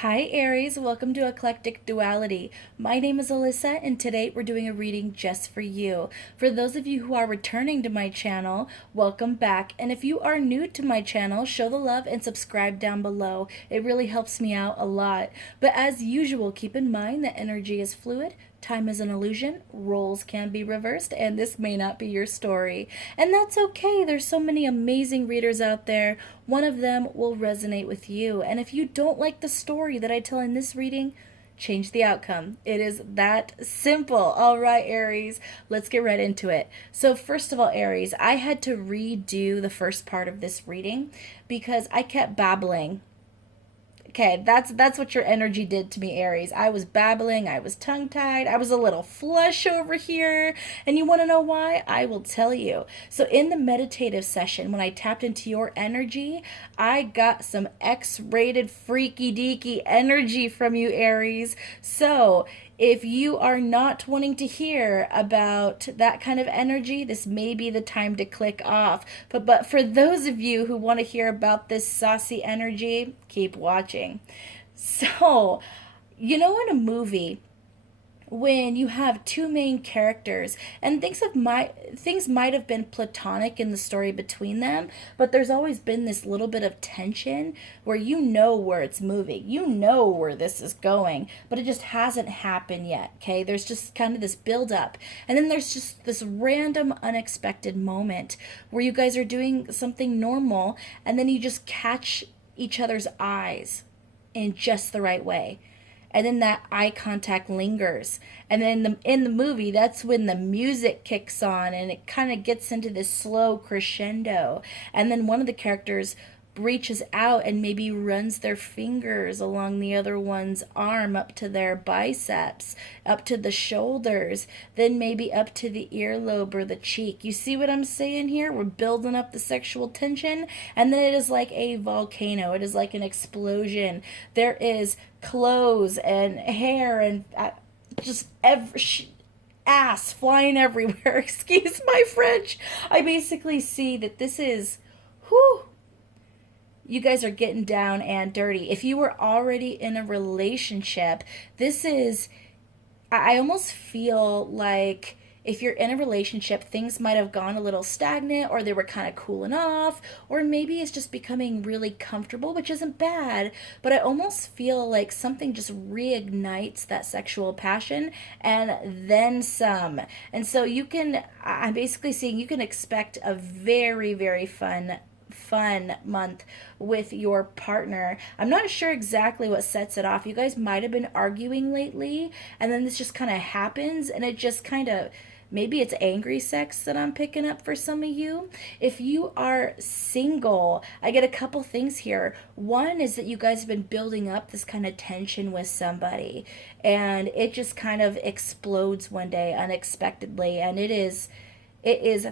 Hi Aries, welcome to Eclectic Duality. My name is Alyssa and today we're doing a reading just for you. For those of you who are returning to my channel, welcome back. And if you are new to my channel, show the love and subscribe down below. It really helps me out a lot. But as usual, keep in mind that energy is fluid. Time is an illusion, roles can be reversed, and this may not be your story. And that's okay, there's so many amazing readers out there. One of them will resonate with you. And if you don't like the story that I tell in this reading, change the outcome. It is that simple. All right, Aries, let's get right into it. So first of all, Aries, I had to redo the first part of this reading because I kept babbling. Okay, that's what your energy did to me, Aries. I was babbling, I was tongue-tied, I was a little flush over here. And you want to know why? I will tell you. So in the meditative session, when I tapped into your energy, I got some X-rated freaky deaky energy from you, Aries. So if you are not wanting to hear about that kind of energy, this may be the time to click off. But for those of you who want to hear about this saucy energy, keep watching. So, in a movie, when you have two main characters and things might have been platonic in the story between them, but there's always been this little bit of tension where you know where it's moving, you know where this is going, but it just hasn't happened yet. Okay, there's just kind of this build up, and then there's just this random unexpected moment where you guys are doing something normal and then you just catch each other's eyes in just the right way, and then that eye contact lingers, and then in the movie, that's when the music kicks on and it kind of gets into this slow crescendo, and then one of the characters reaches out and maybe runs their fingers along the other one's arm up to their biceps, up to the shoulders, then maybe up to the earlobe or the cheek. You see what I'm saying here? We're building up the sexual tension, and then it is like a volcano. It is like an explosion. There is clothes and hair and just ass flying everywhere. Excuse my French. I basically see that this is, whew, you guys are getting down and dirty. If you were already in a relationship, this is, I almost feel like if you're in a relationship, things might have gone a little stagnant, or they were kind of cooling off, or maybe it's just becoming really comfortable, which isn't bad, but I almost feel like something just reignites that sexual passion and then some. And so I'm basically saying you can expect a very, very fun month with your partner. I'm not sure exactly what sets it off. You guys might have been arguing lately, and then this just kind of happens, and it just kind of, maybe it's angry sex that I'm picking up for some of you. If you are single, I get a couple things here. One is that you guys have been building up this kind of tension with somebody, and it just kind of explodes one day unexpectedly, and it is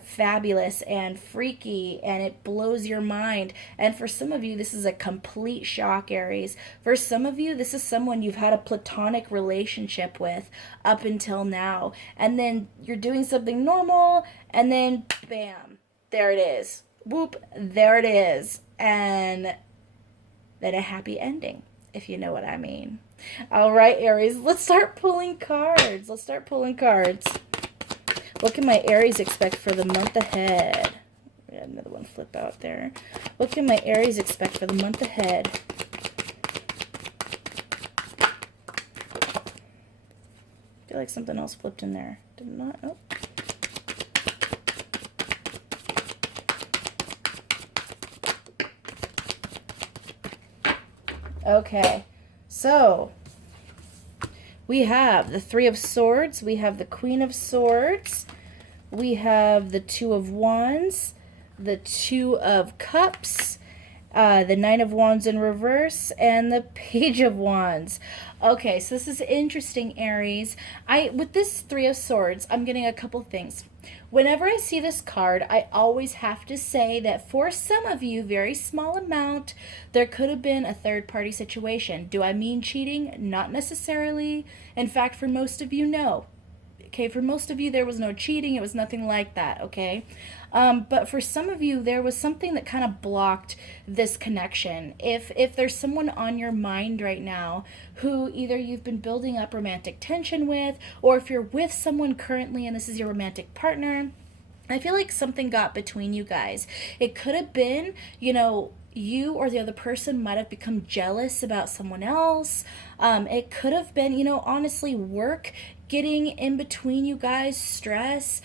fabulous and freaky, and it blows your mind. And for some of you, this is a complete shock, Aries. For some of you, this is someone you've had a platonic relationship with up until now. And then you're doing something normal, and then bam, there it is. Whoop, there it is. And then a happy ending, if you know what I mean. All right, Aries, let's start pulling cards. What can my Aries expect for the month ahead? We had another one flip out there. What can my Aries expect for the month ahead? I feel like something else flipped in there. Did it not? Oh. Okay, so we have the Three of Swords, we have the Queen of Swords, we have the Two of Wands, the Two of Cups, the Nine of Wands in reverse, and the Page of Wands. Okay, so this is interesting, Aries. With this Three of Swords, I'm getting a couple things. Whenever I see this card, I always have to say that for some of you, very small amount, there could have been a third-party situation. Do I mean cheating? Not necessarily. In fact, for most of you, no. Okay, for most of you, there was no cheating. It was nothing like that, okay? But for some of you, there was something that kind of blocked this connection. If there's someone on your mind right now who either you've been building up romantic tension with, or if you're with someone currently and this is your romantic partner, I feel like something got between you guys. It could have been, you or the other person might have become jealous about someone else. It could have been, honestly, work getting in between you guys, stress,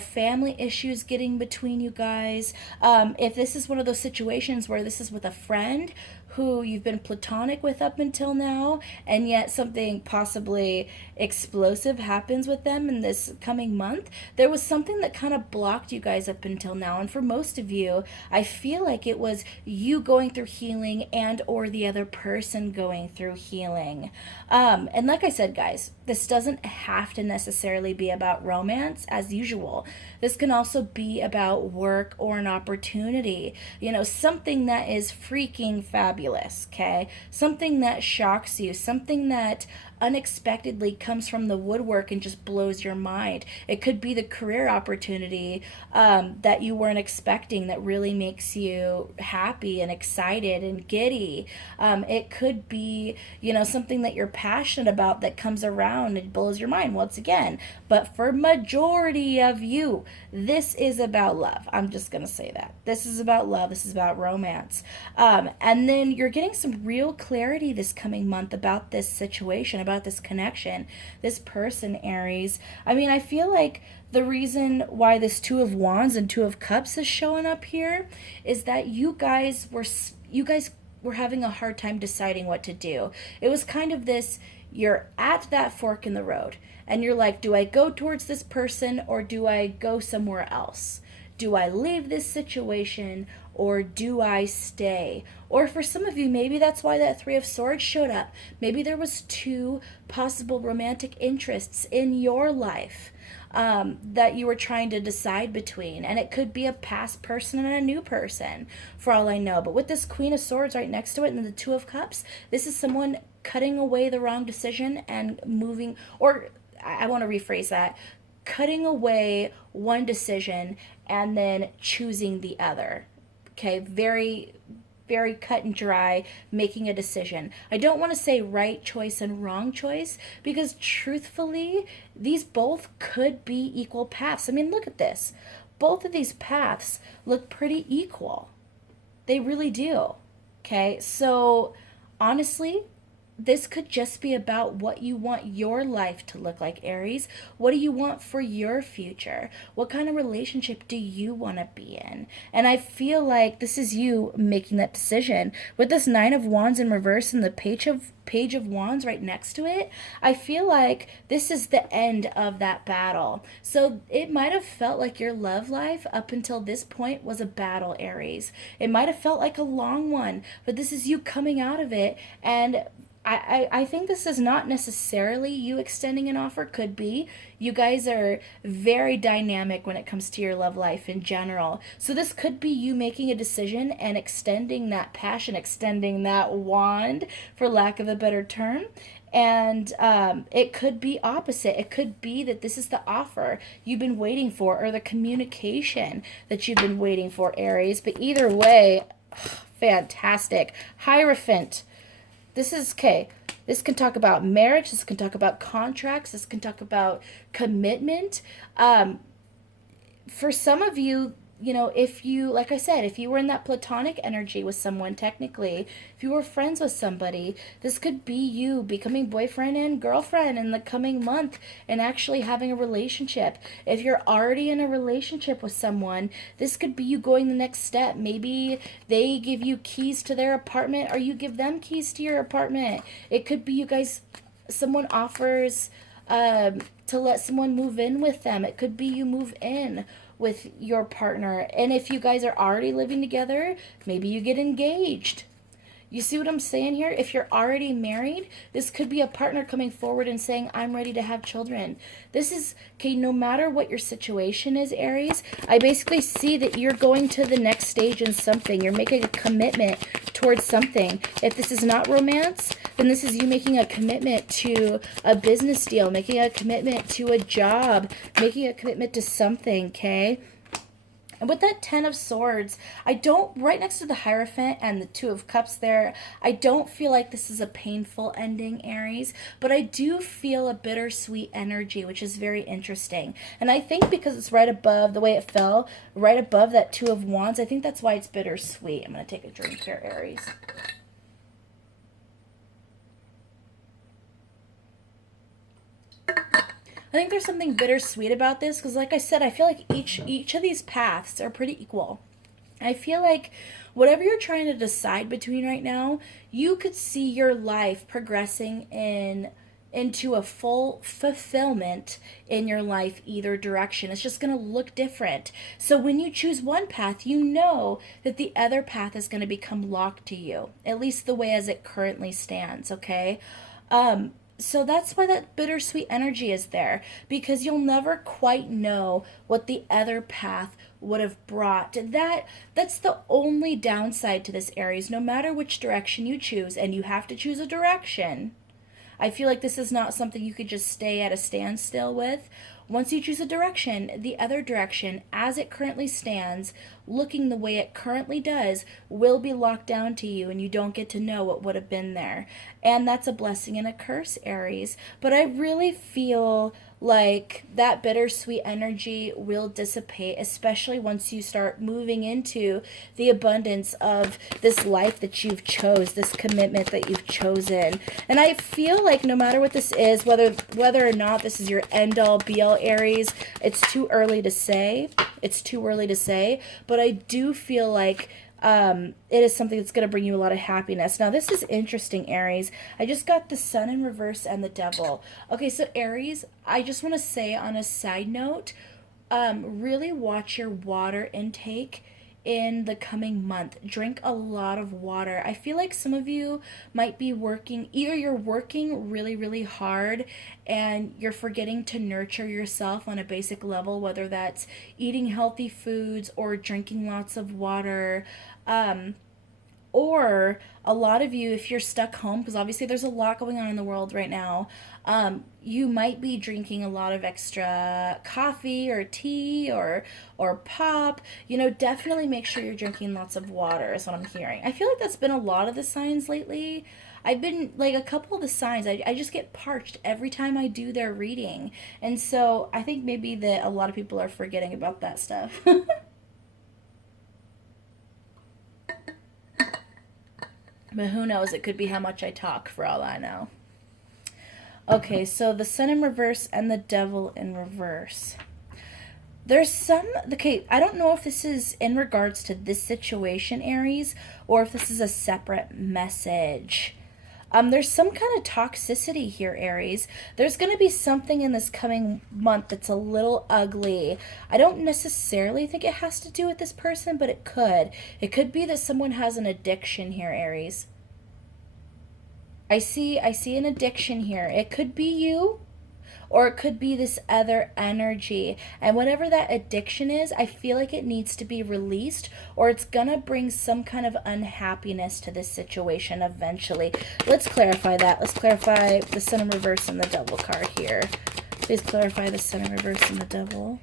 family issues getting between you guys. If this is one of those situations where this is with a friend who you've been platonic with up until now, and yet something possibly explosive happens with them in this coming month, there was something that kind of blocked you guys up until now. And for most of you, I feel like it was you going through healing and or the other person going through healing. And like I said, guys, this doesn't have to necessarily be about romance as usual. This can also be about work or an opportunity, something that is freaking fabulous, okay? Something that shocks you, something that unexpectedly comes from the woodwork and just blows your mind. It could be the career opportunity that you weren't expecting that really makes you happy and excited and giddy. It could be, something that you're passionate about that comes around and blows your mind once again. But for majority of you, this is about love. I'm just going to say that. This is about love. This is about romance. And then you're getting some real clarity this coming month about this situation, about this connection, this person, Aries. I mean, I feel like the reason why this Two of Wands and Two of Cups is showing up here is that you guys were having a hard time deciding what to do. It was kind of this, you're at that fork in the road and you're like, do I go towards this person or do I go somewhere else? Do I leave this situation or do I stay? Or for some of you, maybe that's why that Three of Swords showed up. Maybe there was two possible romantic interests in your life that you were trying to decide between. And it could be a past person and a new person, for all I know. But with this Queen of Swords right next to it and the Two of Cups, this is someone cutting away the wrong decision and moving, or I want to rephrase that, cutting away one decision and then choosing the other. Okay, very, very cut and dry, making a decision. I don't want to say right choice and wrong choice because truthfully, these both could be equal paths. I mean, look at this. Both of these paths look pretty equal. They really do. Okay, so honestly, this could just be about what you want your life to look like, Aries. What do you want for your future? What kind of relationship do you want to be in? And I feel like this is you making that decision. With this Nine of Wands in reverse and the Page of Wands right next to it, I feel like this is the end of that battle. So it might have felt like your love life up until this point was a battle, Aries. It might have felt like a long one, but this is you coming out of it. And I think this is not necessarily you extending an offer. Could be. You guys are very dynamic when it comes to your love life in general. So this could be you making a decision and extending that passion, extending that wand, for lack of a better term. And it could be opposite. It could be that this is the offer you've been waiting for or the communication that you've been waiting for, Aries. But either way, fantastic. Hierophant. This is, okay, this can talk about marriage, this can talk about contracts, this can talk about commitment. For some of you, if you, like I said, if you were in that platonic energy with someone, technically, if you were friends with somebody, this could be you becoming boyfriend and girlfriend in the coming month and actually having a relationship. If you're already in a relationship with someone, this could be you going the next step. Maybe they give you keys to their apartment or you give them keys to your apartment. It could be you guys, someone offers to let someone move in with them. It could be you move in with your partner. And if you guys are already living together, maybe you get engaged. You see what I'm saying here? If you're already married, this could be a partner coming forward and saying, I'm ready to have children. This is, okay, no matter what your situation is, Aries, I basically see that you're going to the next stage in something. You're making a commitment towards something. If this is not romance, then this is you making a commitment to a business deal, making a commitment to a job, making a commitment to something, okay? And with that 10 of Swords, I don't, right next to the Hierophant and the 2 of Cups there, I don't feel like this is a painful ending, Aries, but I do feel a bittersweet energy, which is very interesting. And I think because it's right above, the way it fell, right above that 2 of Wands, I think that's why it's bittersweet. I'm going to take a drink here, Aries. I think there's something bittersweet about this because, like I said, I feel like each of these paths are pretty equal. I feel like whatever you're trying to decide between right now, you could see your life progressing into a full fulfillment in your life either direction. It's just going to look different. So when you choose one path, you know that the other path is going to become locked to you, at least the way as it currently stands, okay? So that's why that bittersweet energy is there, because you'll never quite know what the other path would have brought. That's the only downside to this, Aries. No matter which direction you choose, and you have to choose a direction, I feel like this is not something you could just stay at a standstill with. Once you choose a direction, the other direction, as it currently stands, looking the way it currently does, will be locked down to you, and you don't get to know what would have been there. And that's a blessing and a curse, Aries. But I really feel like that bittersweet energy will dissipate, especially once you start moving into the abundance of this life that you've chose, this commitment that you've chosen. And I feel like no matter what this is, whether or not this is your end all be all, Aries, it's too early to say. It's too early to say, but I do feel like it is something that's going to bring you a lot of happiness. Now, this is interesting, Aries. I just got the Sun in reverse and the Devil. Okay, so Aries, I just want to say on a side note, really watch your water intake in the coming month. Drink a lot of water. I feel like some of you might be working, either you're working really, really hard and you're forgetting to nurture yourself on a basic level, whether that's eating healthy foods or drinking lots of water. Or a lot of you, if you're stuck home, because obviously there's a lot going on in the world right now, you might be drinking a lot of extra coffee or tea or pop. You know, definitely make sure you're drinking lots of water is what I'm hearing. I feel like that's been a lot of the signs lately. I've been, like, a couple of the signs, I just get parched every time I do their reading. And so I think maybe that a lot of people are forgetting about that stuff. But who knows? It could be how much I talk for all I know. Okay, so the Sun in reverse and the Devil in reverse. There's some, okay, I don't know if this is in regards to this situation, Aries, or if this is a separate message. There's some kind of toxicity here, Aries. There's going to be something in this coming month that's a little ugly. I don't necessarily think it has to do with this person, but it could. It could be that someone has an addiction here, Aries. I see an addiction here. It could be you, or it could be this other energy. And whatever that addiction is, I feel like it needs to be released, or it's gonna bring some kind of unhappiness to this situation eventually. Let's clarify that. Let's clarify the Sun in reverse and the Devil card here. Please clarify the Sun in reverse and the Devil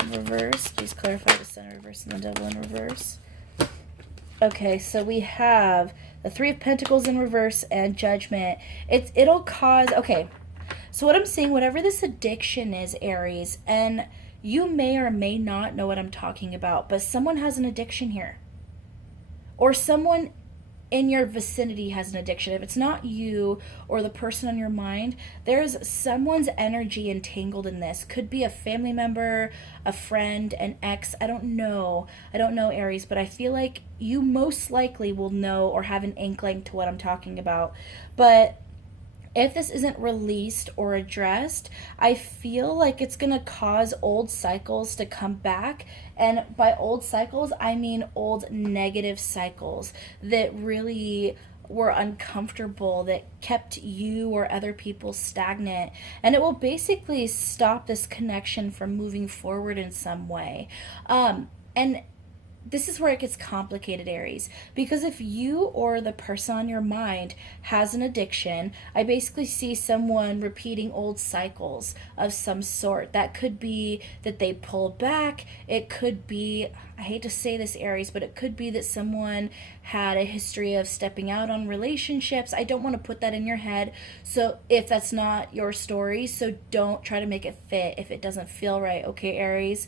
in reverse. Please clarify the Sun in reverse and the Devil in reverse. Okay, so we have the Three of Pentacles in reverse and Judgment. It'll cause, okay, so what I'm seeing, whatever this addiction is, Aries, and you may or may not know what I'm talking about, but someone has an addiction here. Or someone in your vicinity has an addiction. If it's not you or the person on your mind, there's someone's energy entangled in this. Could be a family member, a friend, an ex. I don't know, Aries, but I feel like you most likely will know or have an inkling to what I'm talking about. But if this isn't released or addressed, I feel like it's going to cause old cycles to come back. And by old cycles, I mean old negative cycles that really were uncomfortable, that kept you or other people stagnant. And it will basically stop this connection from moving forward in some way. And this is where it gets complicated, Aries, because if you or the person on your mind has an addiction, I basically see someone repeating old cycles of some sort. That could be that they pull back. It could be, I hate to say this, Aries, but it could be that someone had a history of stepping out on relationships. I don't want to put that in your head. So if that's not your story, so don't try to make it fit if it doesn't feel right, okay, Aries?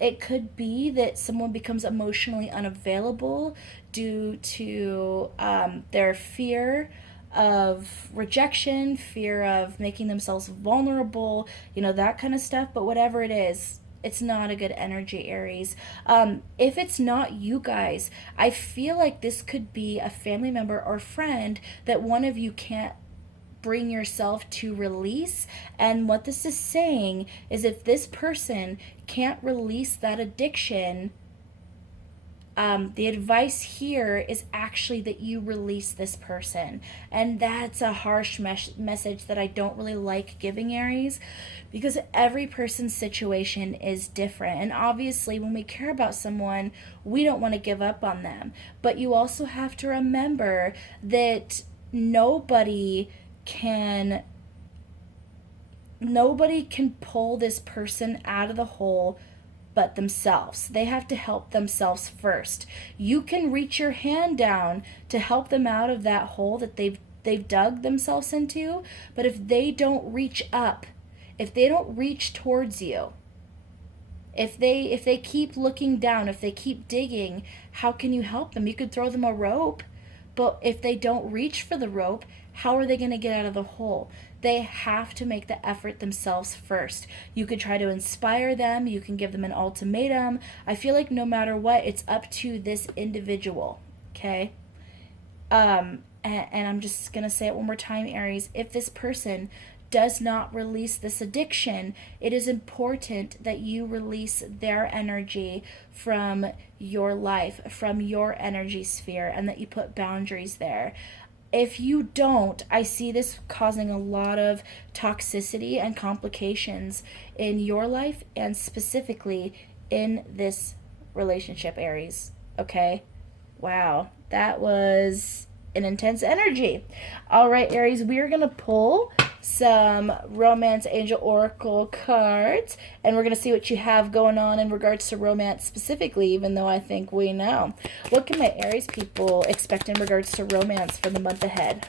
It could be that someone becomes emotionally unavailable due to their fear of rejection, fear of making themselves vulnerable, that kind of stuff. But whatever it is, it's not a good energy, Aries. If it's not you guys, I feel like this could be a family member or friend that one of you can't bring yourself to release. And what this is saying is if this person can't release that addiction, the advice here is actually that you release this person. And that's a harsh message that I don't really like giving, Aries, because every person's situation is different. And obviously, when we care about someone, we don't want to give up on them. But you also have to remember that nobody can pull this person out of the hole but themselves. They have to help themselves first. You can reach your hand down to help them out of that hole that they've dug themselves into, but if they don't reach up, if they don't reach towards you, if they keep looking down, if they keep digging, how can you help them? You could throw them a rope, but if they don't reach for the rope, how are they going to get out of the hole? They have to make the effort themselves first. You could try to inspire them. You can give them an ultimatum. I feel like no matter what, it's up to this individual, okay? And I'm just going to say it one more time, Aries. If this person does not release this addiction, it is important that you release their energy from your life, from your energy sphere, and that you put boundaries there. If you don't, I see this causing a lot of toxicity and complications in your life and specifically in this relationship, Aries. Okay? Wow. That was an intense energy. All right, Aries, we are going to pull some Romance Angel Oracle cards, and we're going to see what you have going on in regards to romance specifically, even though I think we know. What can my Aries people expect in regards to romance for the month ahead?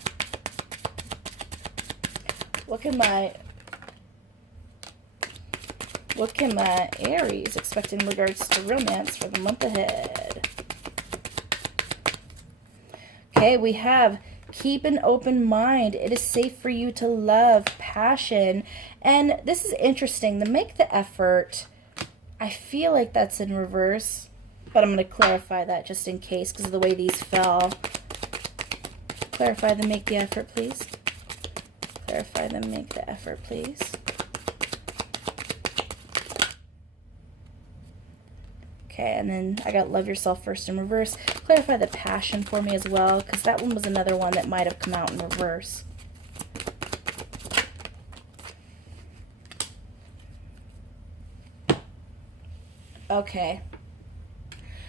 What can my Aries expect in regards to romance for the month ahead? Okay, we have keep an open mind. It is safe for you to love, passion. And this is interesting. The make the effort, I feel like that's in reverse. But I'm going to clarify that just in case because of the way these fell. Clarify the make the effort, please. Clarify the make the effort, please. Okay, and then I got love yourself first in reverse. Clarify the passion for me as well, because that one was another one that might have come out in reverse. Okay.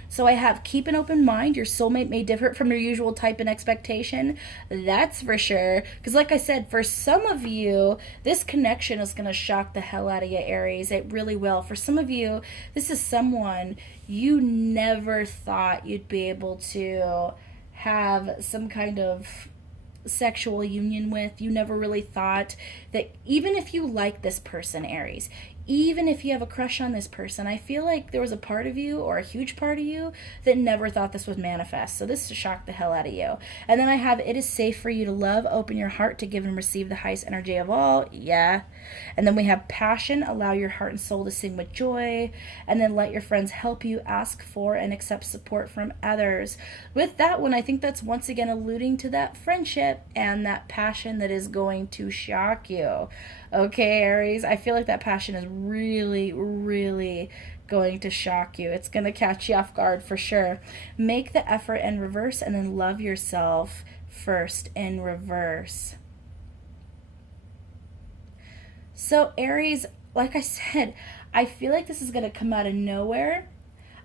So I have keep an open mind. Your soulmate may differ from your usual type and expectation. That's for sure. Because like I said, for some of you, this connection is going to shock the hell out of you, Aries. It really will. For some of you, this is someone you never thought you'd be able to have some kind of sexual union with. You never really thought that even if you like this person, Aries, even if you have a crush on this person, I feel like there was a part of you or a huge part of you that never thought this would manifest. So this shocked the hell out of you. And then I have it is safe for you to love, open your heart to give and receive the highest energy of all. Yeah. And then we have passion, allow your heart and soul to sing with joy. And then let your friends help you, ask for and accept support from others. With that one, I think that's once again alluding to that friendship and that passion that is going to shock you. Okay, Aries, I feel like that passion is really, really going to shock you. It's going to catch you off guard for sure. Make the effort in reverse and then love yourself first in reverse. So, Aries, like I said, I feel like this is going to come out of nowhere.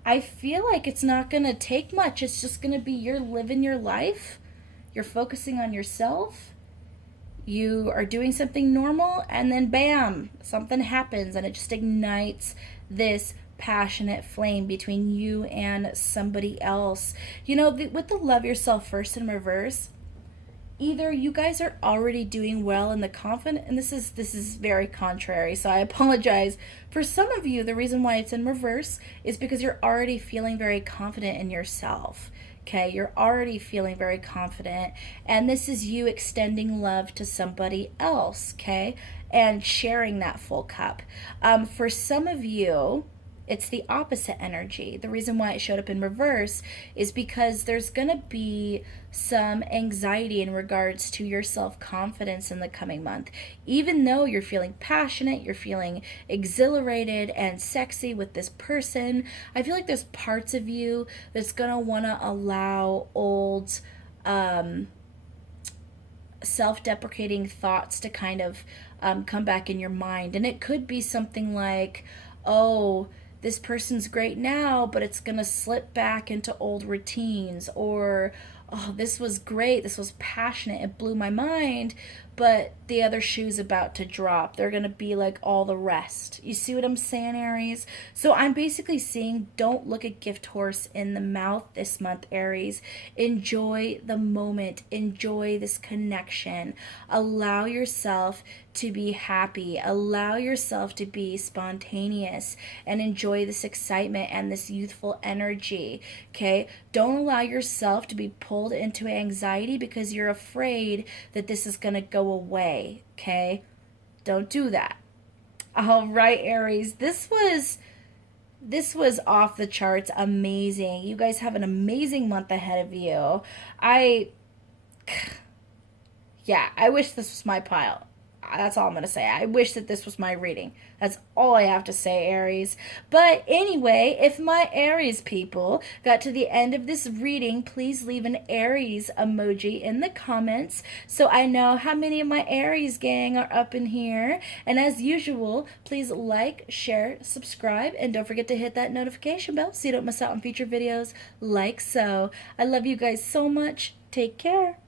I feel like it's not going to take much. It's just going to be you're living your life, you're focusing on yourself, you are doing something normal, and then bam, something happens and it just ignites this passionate flame between you and somebody else. You know, with the love yourself first in reverse, either you guys are already doing well in the confident, and this is very contrary, so I apologize. For some of you, the reason why it's in reverse is because you're already feeling very confident in yourself. Okay, you're already feeling very confident, and this is you extending love to somebody else, okay, and sharing that full cup. For some of you, it's the opposite energy. The reason why it showed up in reverse is because there's going to be some anxiety in regards to your self-confidence in the coming month. Even though you're feeling passionate, you're feeling exhilarated and sexy with this person, I feel like there's parts of you that's going to want to allow old self-deprecating thoughts to kind of come back in your mind. And it could be something like, oh, this person's great now, but it's going to slip back into old routines. Or, oh, this was great, this was passionate, it blew my mind, but the other shoe's about to drop. They're going to be like all the rest. You see what I'm saying, Aries? So I'm basically seeing, don't look a gift horse in the mouth this month, Aries. Enjoy the moment. Enjoy this connection. Allow yourself to be happy. Allow yourself to be spontaneous and enjoy this excitement and this youthful energy. Okay? Don't allow yourself to be pulled into anxiety because you're afraid that this is going to go away. Okay? Don't do that. All right, Aries. This was off the charts amazing. You guys have an amazing month ahead of you. I wish this was my pile. That's all I'm going to say. I wish that this was my reading. That's all I have to say, Aries. But anyway, if my Aries people got to the end of this reading, please leave an Aries emoji in the comments so I know how many of my Aries gang are up in here. And as usual, please like, share, subscribe, and don't forget to hit that notification bell so you don't miss out on future videos like so. I love you guys so much. Take care.